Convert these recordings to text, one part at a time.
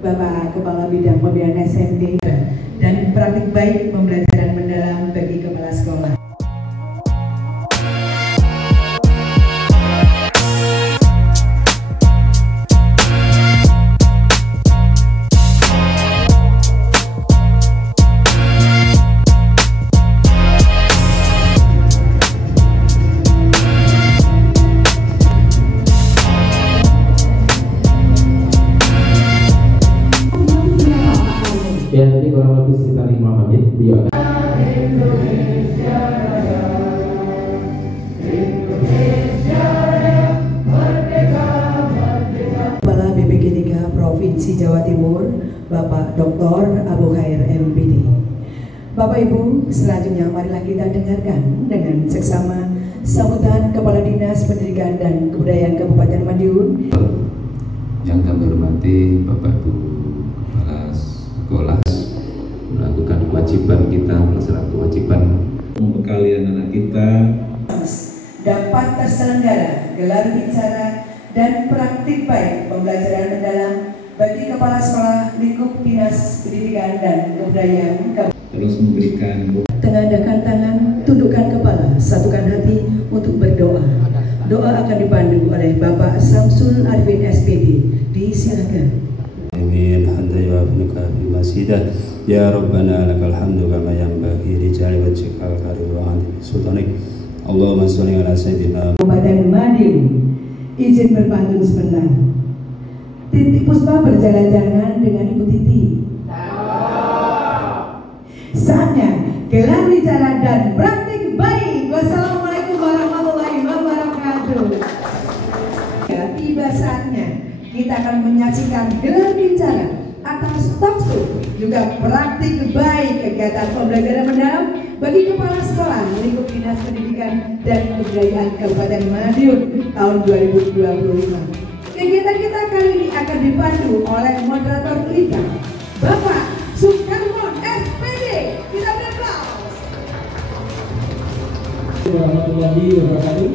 Bapak Kepala Bidang Pembinaan SMP dan praktik baik pembelajaran mendalam bagi kepala sekolah. Ya, ini kurang lebih sekitar 5 menit. Beliau Kepala BPK 3 Provinsi Jawa Timur, Bapak Dr. Abu Khair MPD. Bapak Ibu, selanjutnya marilah kita dengarkan dengan seksama sambutan Kepala Dinas Pendidikan dan Kebudayaan Kabupaten Madiun. Yang kami hormati Bapak Ibu Kepala Sekolah, melakukan kewajiban kita, melaksanakan kewajiban membekali anak-anak kita dapat terselenggara gelar bicara dan praktik baik pembelajaran mendalam bagi kepala sekolah lingkup Dinas Pendidikan dan Kebudayaan Kabupaten. terus memberikan Tengadahkan tangan, tundukkan kepala, satukan hati untuk berdoa. Doa akan dipandu oleh Bapak Samsul Arifin SPD. Disilakan. Amin. Hatta yu'afinuka fi masidah. Ya Rabbana lakal hamdu kama yanbaghi li jalali wajhikal karim wa azimi sultanik. Allahumma sholli ala sayyidina Kabupaten Madiun. Izin berpantun sebentar. Titi Puspa berjalan-jalan dengan Ibu Titi. Saatnya gelar bicara dan praktik baik. Wassalamualaikum warahmatullahi wabarakatuh. Ya, tiba saatnya kita akan menyaksikan gelar bicara atas talkshow juga praktik baik kegiatan pembelajaran mendalam bagi kepala sekolah lingkup Dinas Pendidikan dan Kebudayaan Kabupaten Madiun tahun 2025. Kegiatan kita kali ini akan dipandu oleh moderator kita, Bapak Sukarmon SPD. Kita beri aplaus. warahmatullahi wabarakatuh.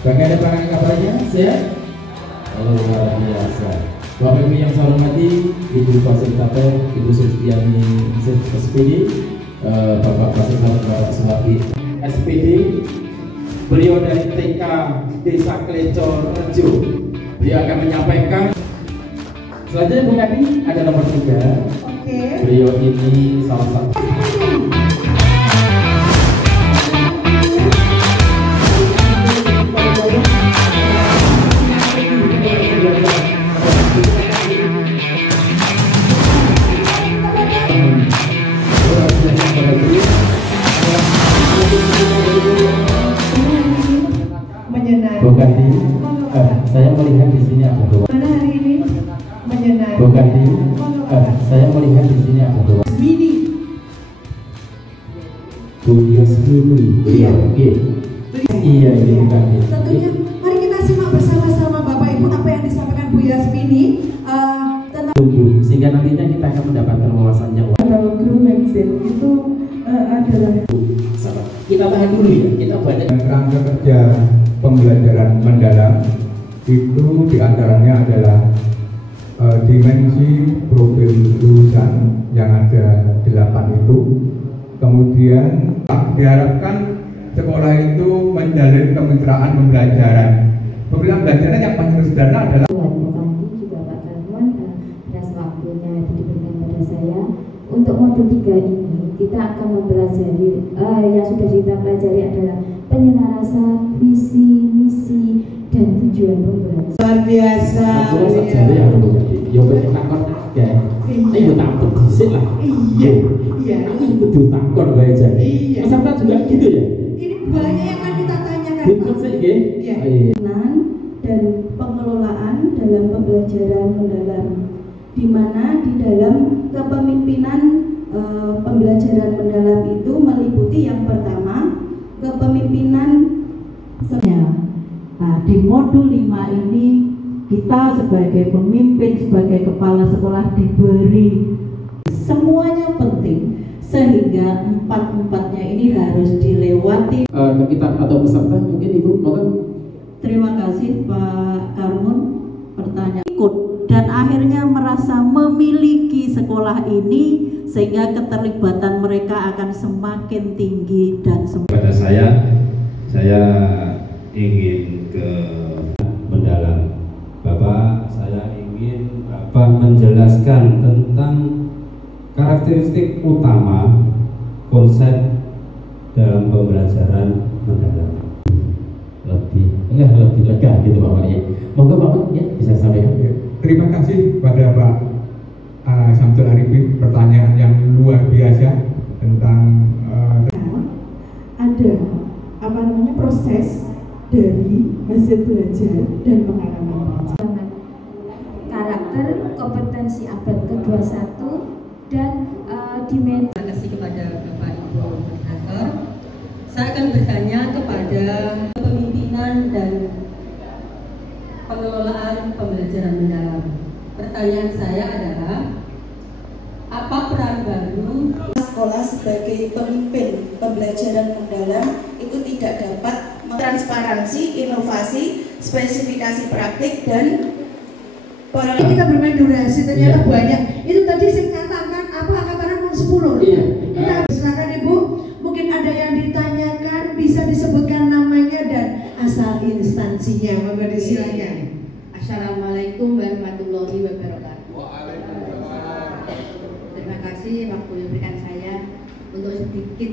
Bagi ada para kabarnya, sehat? Luar biasa. Bapak Ibu yang saya hormati, Ibu Fasilitator, Ibu Sustiani SPD, Bapak Fasilitator, Bapak Suwati SPD, beliau dari TK Desa Klecor Rejo. Beliau akan menyampaikan. Selanjutnya Bung Adi ada nomor 3. Oke. Beliau ini salah satu. Bukan di, saya melihat di sini ada dua. Mana hari ini? Menyenangkan. Bukan di, saya melihat di sini ada dua. Mini. Buyos mini. Iya. Iya ini bukan di. Tentunya mari kita simak bersama-sama Bapak Ibu apa yang disampaikan Bu Yasmini tentang Tunggu, sehingga nantinya kita akan mendapatkan wawasannya. atau crew magazine itu adalah Sabar. Kita tahan dulu ya. Kita banyak. Kerangka kerja pembelajaran mendalam itu diantaranya adalah dimensi profil lulusan yang ada 8 itu. Kemudian diharapkan sekolah itu menjalin kemitraan pembelajaran. Pembelajaran pembelajaran yang paling sederhana adalah juga Pak Karmon atas waktunya diberikan pada saya. Untuk modul 3 ini kita akan mempelajari yang sudah kita pelajari adalah penyelarasan visi, misi, dan tujuan pembelajaran. luar biasa. Aku rasa jari yang lu jadi. Ya betul takon aja. Ayo takut disik lah. Iya. Iya. Aku kudu takon bae jare. Iya. Peserta juga gitu ya. Ini banyak yang akan kita tanyakan. Betul sih nggih. Iya. Dan pengelolaan dalam pembelajaran mendalam, di mana di dalam kepemimpinan pembelajaran mendalam itu meliputi yang pertama kepemimpinan. Nah, di modul 5 ini kita sebagai pemimpin, sebagai kepala sekolah diberi semuanya penting, sehingga empat-empatnya ini harus dilewati. Kita atau peserta mungkin Ibu mohon. Terima kasih Pak Karmun. Pertanyaan ikut dan akhirnya merasa memiliki sekolah ini, sehingga keterlibatan mereka akan semakin tinggi dan Pada saya ingin ke mendalam. Bapak, saya ingin Bapak menjelaskan tentang karakteristik utama konsep dalam pembelajaran mendalam. Lebih lega gitu Pak Mari. Monggo Pak ya bisa sampaikan. Terima kasih pada Pak Syamsul Arifin, pertanyaan yang luar biasa tentang ada proses dari hasil belajar dan pengalaman belajar. Karakter, kompetensi abad ke-21 dan dimensi. Terima kasih kepada Bapak Ibu Moderator. Saya akan bertanya kepada pemimpinan dan pengelolaan pembelajaran mendalam. Pertanyaan saya adalah, apa peran baru sekolah sebagai pemimpin pembelajaran mendalam itu tidak dapat transparansi, inovasi, spesifikasi praktik dan kita bermain durasi ternyata banyak. Itu tadi saya katakan apa angkatan 10. Kita silakan Ibu, mungkin ada yang ditanyakan, bisa disebutkan namanya dan asal instansinya. Monggo silakan. Assalamualaikum warahmatullahi wabarakatuh. Terima kasih waktu yang diberikan saya untuk sedikit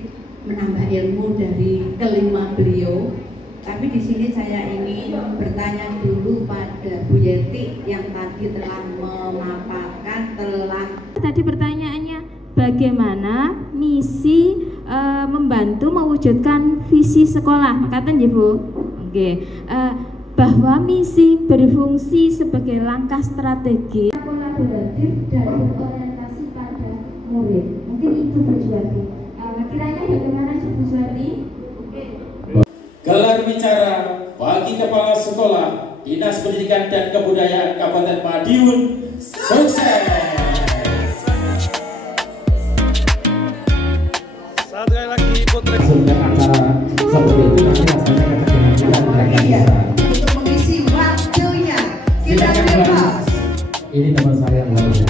menambah ilmu dari kelima beliau. Tapi di sini saya ingin bertanya dulu pada Bu Yeti yang tadi telah memaparkan Tadi pertanyaannya bagaimana misi membantu mewujudkan visi sekolah, kata nggih Bu? Oke. Bahwa misi berfungsi sebagai langkah strategi kolaboratif dan berorientasi pada murid. Mungkin itu Bu Juwati. Kiranya bagaimana Bu Juwati? Gelar bicara bagi Kepala Sekolah Dinas Pendidikan dan Kebudayaan Kabupaten Madiun, sukses! Satu kali lagi Putri. Acara seperti itu nanti rasanya Iya, untuk mengisi waktunya kita bebas. Ini teman saya yang lalu.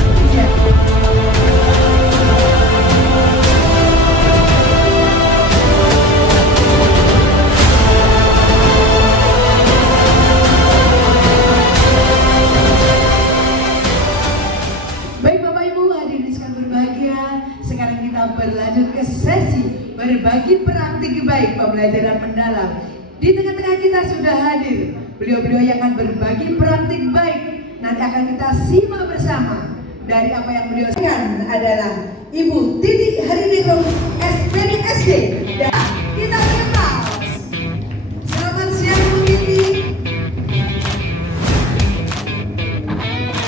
Baik Bapak Ibu hadirin sekalian berbahagia, sekarang kita berlanjut ke sesi berbagi praktik baik pembelajaran mendalam. Di tengah-tengah kita sudah hadir beliau-beliau yang akan berbagi praktik baik. Nanti akan kita simak bersama. Dari apa yang beliau sampaikan adalah Ibu Titi Hariningrum SPDSD. Dan kita kenal. Selamat siang Bu Titi.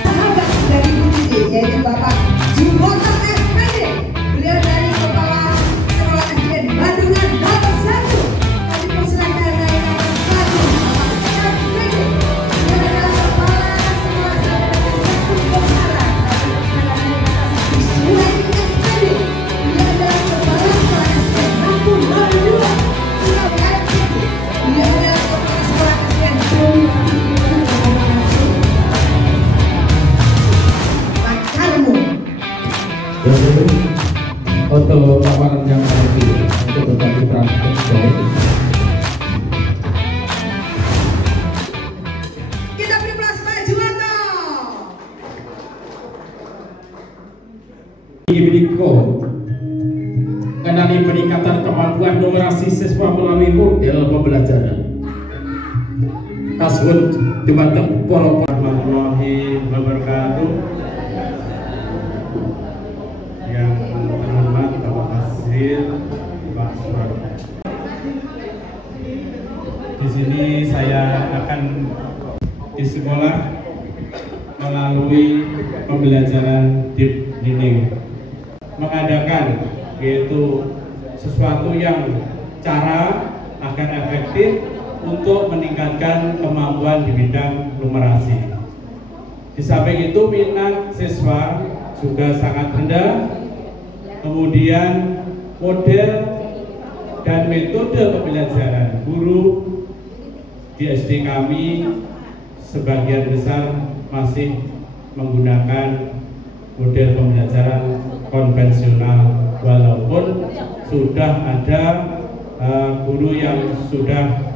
Sahabat dari Bu Titi yaitu Bapak Jumoto SPD. Beliau dari Kepala Sekolah SDN Bandungan nomor 1. Untuk paparan yang lebih untuk berbagi praktik dari kita beri plus Pak Juwanto. Ibniko mengenai peningkatan kemampuan numerasi siswa melalui model pembelajaran. Kasut Jumateng Polo. Warahmatullahi wabarakatuh. Yang terhormat Bapak Hasir, Pak Surat. Di sini saya akan di sekolah melalui pembelajaran deep learning mengadakan yaitu sesuatu yang cara agar efektif untuk meningkatkan kemampuan di bidang numerasi. Di samping itu minat siswa juga sangat rendah. Kemudian model dan metode pembelajaran guru di SD kami sebagian besar masih menggunakan model pembelajaran konvensional, walaupun sudah ada guru yang sudah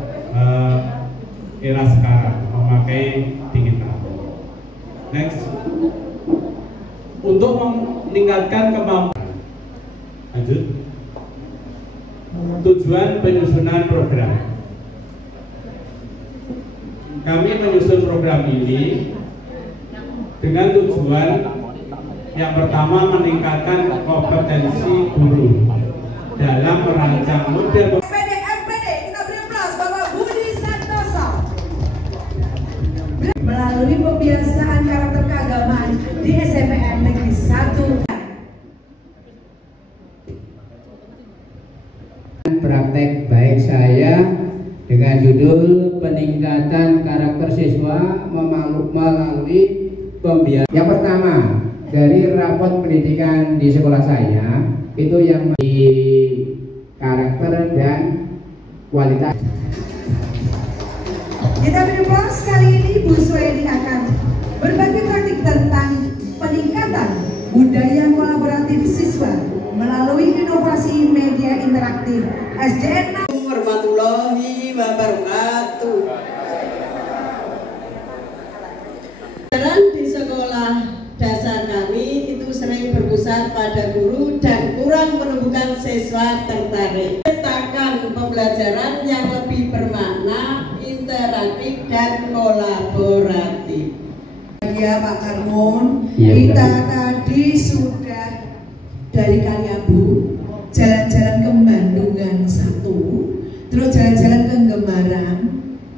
era sekarang memakai digital. Next, untuk meningkatkan kemampuan, lanjut. Tujuan penyusunan program. Kami menyusun program ini dengan tujuan yang pertama meningkatkan kompetensi guru dalam merancang model. MPD, kita beri aplaus Bapak Budi Santoso. Melalui pembiasaan karakter keagamaan di SMPN Negeri 1. Praktek baik saya dengan judul peningkatan karakter siswa melalui pembiasaan. Yang pertama, dari rapot pendidikan di sekolah saya itu yang di karakter dan kualitas. Kita beri aplaus. Kali ini Bu Suedi akan berbagi praktik tentang peningkatan budaya kolaboratif siswa melalui inovasi media interaktif SDN. Warahmatullahi wabarakatuh. Jalan di sekolah dasar kami itu sering berpusat pada guru dan kurang menumbuhkan siswa tertarik. Letakkan pembelajaran yang lebih bermakna, interaktif dan kolaboratif. Ya Pak Karmon, kita tadi sudah dari Kaliabu jalan-jalan ke Bandungan 1, terus jalan-jalan ke Gembaran,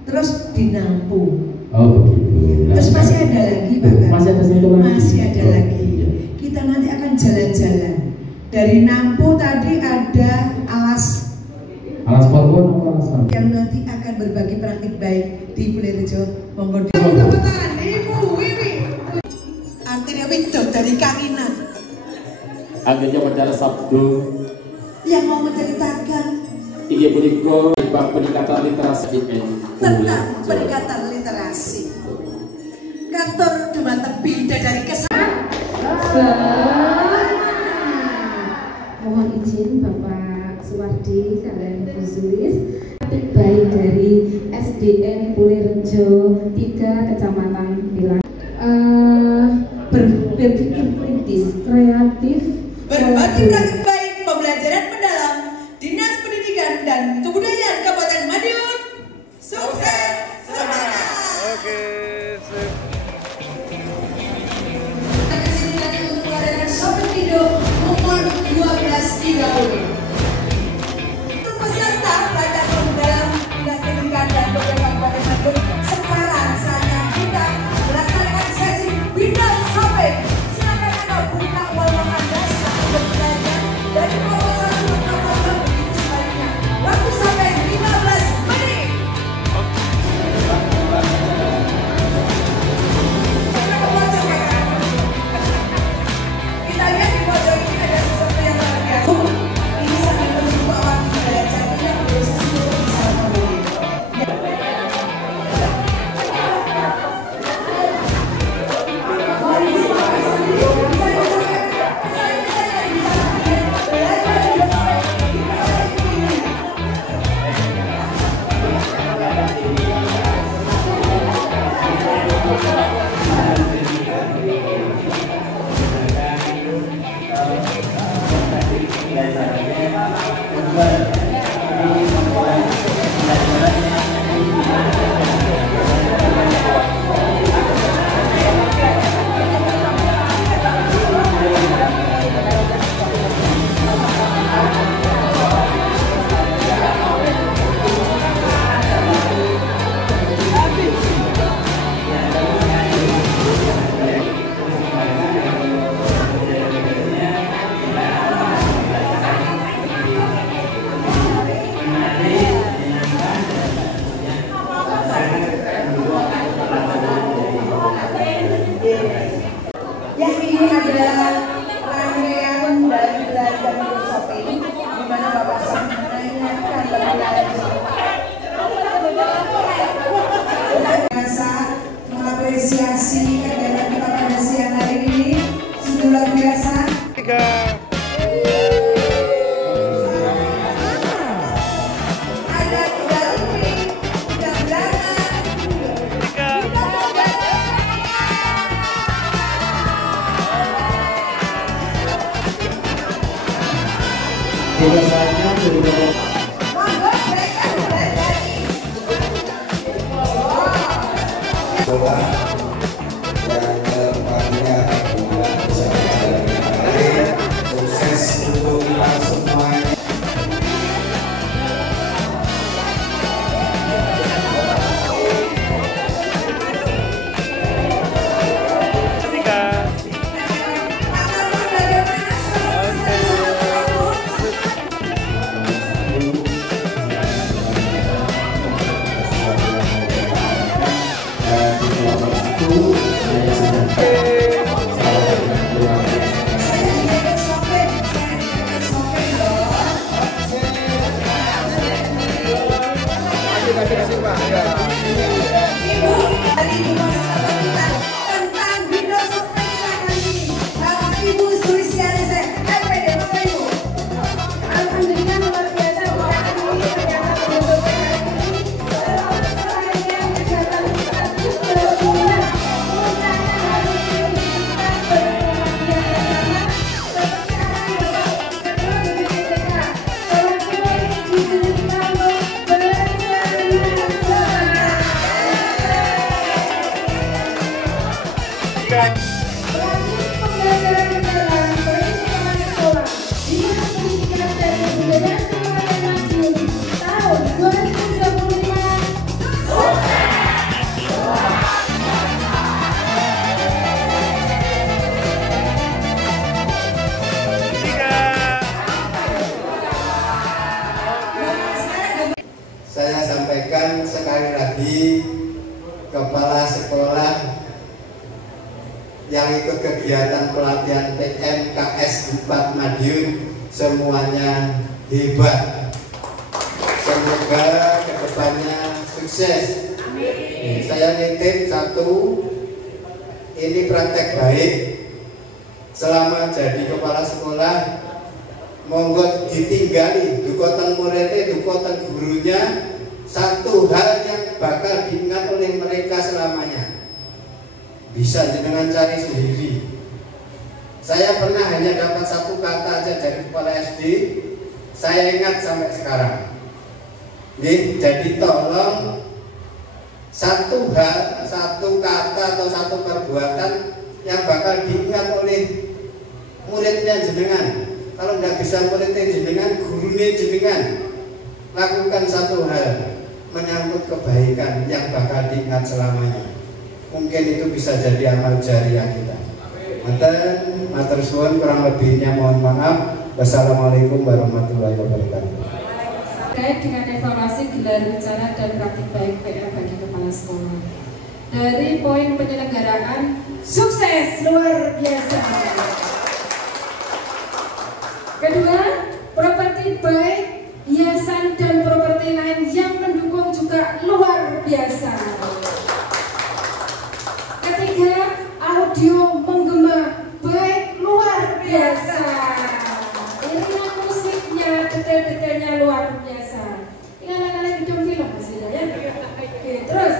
terus di Nampu. Oh begitu. Terus masih ada lagi Pak Karmon. Masih ada satu lagi. Masih ada lagi. Kita nanti akan jalan-jalan. Dari Nampu tadi ada alas Porbon atau alas Porbon? yang nanti akan berbagi praktik baik di Bulerejo. Monggo tepuk tangan Ibu Wiwi. Artinya Widok dari Kanginan. Akhirnya pada Sabtu Yang mau menceritakan Iki punika bab peningkatan literasi tentang peningkatan literasi. Kantor dumateng bidadari kesehatan. Mohon izin Bapak Suwardi kalian Bu Sulis, baik dari SDN Bulerejo 3 Kecamatan Pilang, berpikir kritis, kreatif, berbagi praktik baik pembelajaran mendalam Dinas Pendidikan dan Kebudayaan Kabupaten Madiun. Sukses, semangat. Oke, sip. Kesini untuk mengadakan shopping video pukul 12.30. Peserta pelajar mendalam Dinas Pendidikan dan Kebudayaan Kabupaten Madiun. Sekarang saatnya kita melaksanakan sesi video shopping. Silakan Anda buka uang Anda sambil berbelanja dari proposal ke proposal begitu sebaliknya. Waktu sampai 15 menit. Kita lihat di pojok ini ada sesuatu yang luar biasa. Ini sampai menunggu awal belajar tidak berusaha untuk bisa memulai. Yang ini adalah rangkaian dari belajar video shopping di mana Bapak sangat menanyakan berbelanja. Biasa mengapresiasi kegiatan kita pada siang Sudah saatnya berdoa. Yang kedepannya bisa berjalan dengan baik, sukses untuk kita semuanya. Saya sampaikan sekali lagi, kepala sekolah yang ikut kegiatan pelatihan PMKS 4 Madiun semuanya hebat. Semoga kedepannya sukses. Saya nitip satu, ini praktek baik. Selama jadi kepala sekolah, monggo ditinggali dukotan muridnya, dukotan gurunya, satu hal yang bakal diingat oleh mereka selamanya. Bisa jenengan cari sendiri. Saya pernah hanya dapat satu kata aja dari kepala SD, saya ingat sampai sekarang. Jadi tolong satu hal, satu kata atau satu perbuatan yang bakal diingat oleh muridnya jenengan. Kalau nggak bisa muridnya jenengan, gurunya jenengan, lakukan satu hal menyangkut kebaikan yang bakal diingat selamanya. Mungkin itu bisa jadi amal jariah kita. Matur suwun, kurang lebihnya mohon maaf. Wassalamualaikum warahmatullahi wabarakatuh. Terkait dengan evaluasi gelar bicara dan praktik baik PR bagi kepala sekolah. Dari poin penyelenggaraan, sukses luar biasa. Kedua, properti baik, hiasan dan properti lain yang mendukung juga luar biasa. Ketiga, audio menggema baik, luar biasa. Iringan musiknya, detail-detailnya luar biasa. Ini anak-anak hidung film maksudnya ya. Oke, terus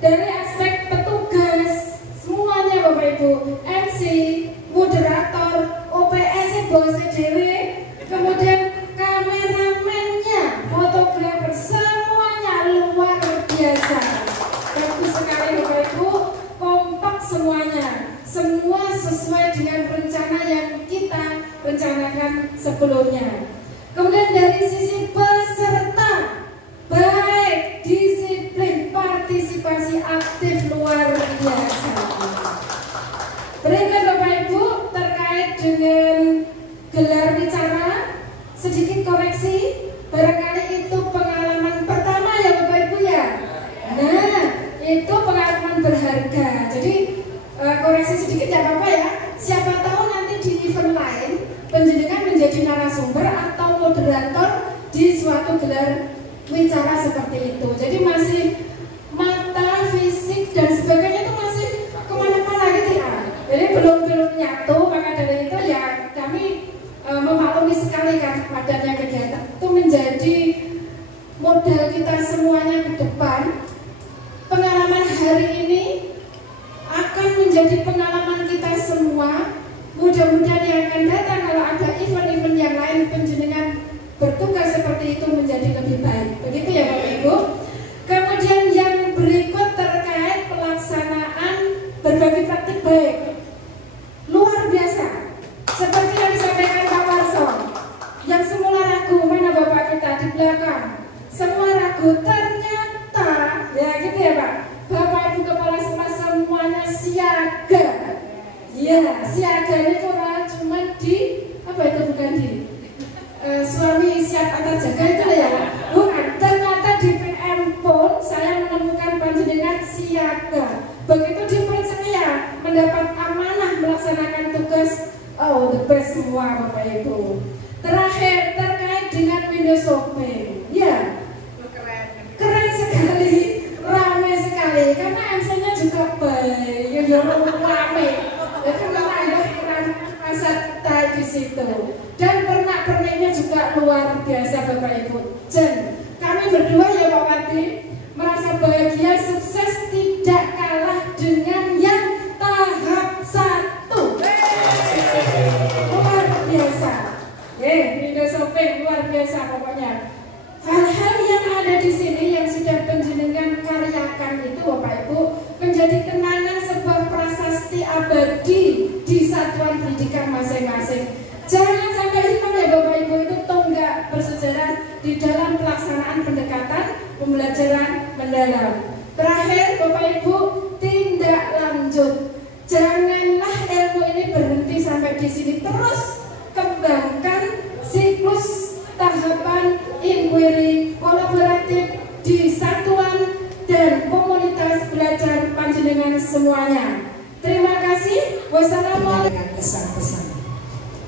dari aspek petugas semuanya Bapak Ibu, MC, moderator, OPS, bos DW, kemudian kameramennya, fotografer, semuanya luar biasa. Bagus sekali Bapak Ibu, kompak semuanya, semua sesuai dengan rencana yang kita rencanakan sebelumnya. Kemudian dari sisi peserta, baik, disiplin, partisipasi aktif luar biasa. Berikut Bapak Ibu terkait dengan gelar bicara, sedikit koreksi, barangkali itu pengalaman pertama ya Bapak Ibu ya. Nah, itu pengalaman berharga. Jadi koreksi sedikit ya Bapak ya. Siapa tahu nanti di event lain penjenengan menjadi narasumber atau moderator di suatu gelar bicara seperti itu. Jadi masih mata, fisik dan sebagainya itu masih kemana-mana gitu ya. Jadi belum nyatu, maka dari itu ya kami memaklumi sekali kan padatnya kegiatan itu menjadi modal kita semuanya ke depan. Pengalaman hari ini akan menjadi pengalaman kita semua. Mudah-mudahan yang akan datang kalau ada event-event yang lain penjenengan Ya, siaganya kurang cuma di apa itu, bukan di suami siap antar jaga itu ya. Bukan, ternyata di PM pun saya menemukan panjenengan siaga. Begitu diperiksa saya mendapat amanah melaksanakan tugas. Oh, the best semua Bapak Ibu. Terakhir terkait dengan window shopping. Ya, keren sekali, ramai sekali karena MC-nya juga baik, ramai. Jadi kurang pasar tai di situ. Dan pernak-perniknya juga luar biasa Bapak Ibu. Dan kami berdua ya Pak Wati merasa bahagia, sukses, tidak kalah dengan yang tahap 1. Luar biasa. Window shopping luar biasa pokoknya. Hal-hal yang ada di sini yang sudah penjenengan karyakan itu Bapak Ibu menjadi kenangan sebuah prasasti abadi di satuan pendidikan masing-masing. Jangan sampai hilang ya Bapak Ibu, itu tonggak bersejarah di dalam pelaksanaan pendekatan pembelajaran mendalam. Terakhir Bapak Ibu, tindak lanjut. Janganlah ilmu ini berhenti sampai di sini, terus kembangkan siklus tahapan inquiry kolaboratif di satuan dan komunitas belajar panjenengan semuanya. Terima kasih. Wassalamualaikum. Pesan-pesan.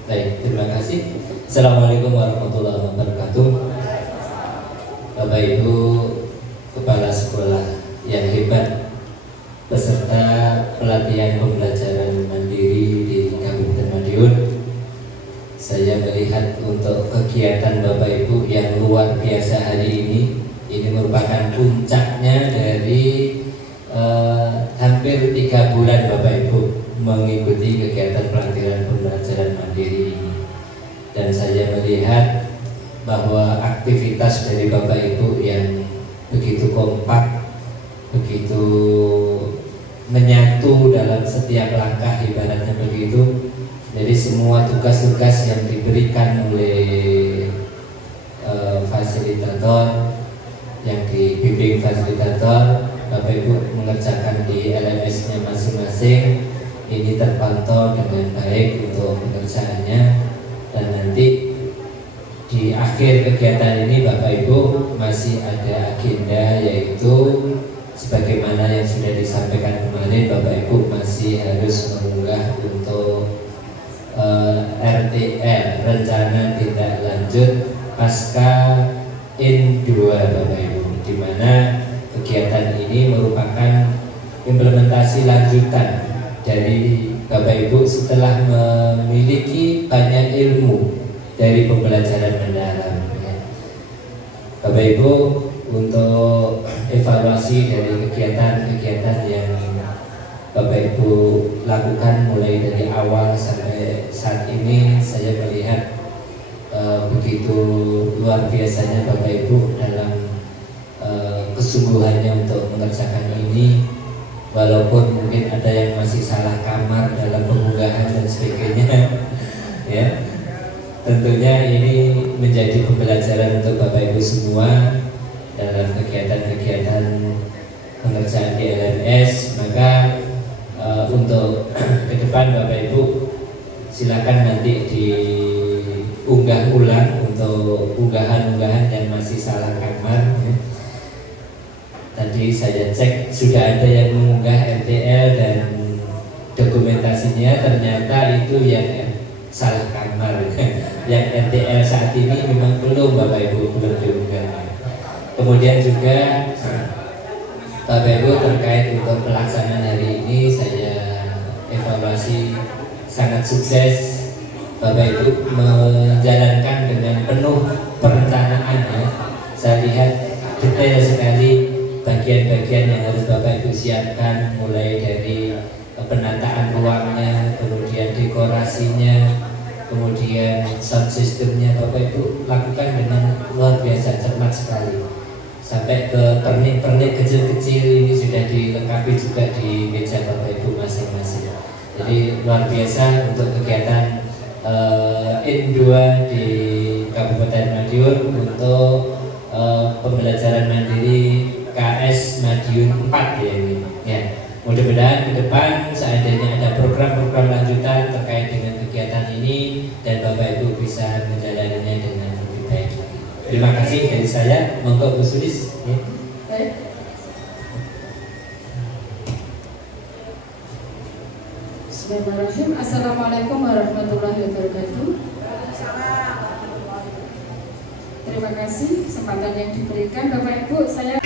Baik, terima kasih. Assalamualaikum warahmatullahi wabarakatuh. Bapak Ibu Kepala Sekolah yang hebat, peserta pelatihan pembelajaran mandiri di Kabupaten Madiun, saya melihat untuk kegiatan Bapak Ibu yang luar biasa hari ini merupakan puncaknya dari hampir 3 bulan Bapak Ibu mengikuti kegiatan pelatihan pembelajaran mandiri ini. Dan saya melihat bahwa aktivitas dari Bapak Ibu yang begitu kompak, begitu menyatu dalam setiap langkah, ibaratnya begitu. Jadi semua tugas-tugas yang diberikan oleh fasilitator, yang dibimbing fasilitator, Bapak Ibu mengerjakan di LMS-nya masing-masing, ini terpantau dengan baik untuk pekerjaannya. Dan nanti di akhir kegiatan ini Bapak Ibu masih ada agenda, yaitu sebagaimana yang sudah disampaikan kemarin, Bapak Ibu masih harus mengunggah untuk RTL, rencana tindak lanjut pasca IN2 Bapak Ibu, di mana kegiatan ini merupakan implementasi lanjutan dari Bapak Ibu setelah memiliki banyak ilmu dari pembelajaran mendalam. Bapak Ibu, untuk evaluasi dari kegiatan-kegiatan yang Bapak Ibu lakukan mulai dari awal sampai saat ini, saya melihat begitu luar biasanya Bapak Ibu dalam kesungguhannya untuk mengerjakan ini. Walaupun mungkin ada yang masih salah kamar dalam pengunggahan dan sebagainya, ya, tentunya ini menjadi pembelajaran untuk Bapak Ibu semua dalam kegiatan-kegiatan pengerjaan di LMS. Maka untuk ke depan Bapak Ibu silakan nanti diunggah ulang untuk unggahan-unggahan yang masih salah kamar. Tadi saya cek sudah ada yang mengunggah RTL dan dokumentasinya, ternyata itu yang salah kamar. Yang RTL saat ini memang belum Bapak Ibu, belum diunggah. Kemudian juga Bapak Ibu terkait untuk pelaksanaan hari ini, saya evaluasi sangat sukses. Bapak Ibu menjalankan dengan penuh perencanaan, ya. Saya lihat detail sekali bagian-bagian yang harus Bapak Ibu siapkan, mulai dari penataan ruangnya, kemudian dekorasinya, kemudian sound systemnya. Bapak Ibu lakukan dengan luar biasa, cermat sekali. Sampai ke pernik-pernik kecil-kecil ini sudah dilengkapi juga di meja Bapak Ibu masing-masing. Jadi luar biasa untuk kegiatan IN2 di Kabupaten Madiun untuk pembelajaran mandiri KS Madiun 4 ya ini. Ya, mudah-mudahan ke depan seandainya ada program-program lanjutan saya. Monggo Bu Sulis. Baik. Bismillahirrahmanirrahim. Assalamualaikum warahmatullahi wabarakatuh. Terima kasih kesempatan yang diberikan Bapak Ibu. Saya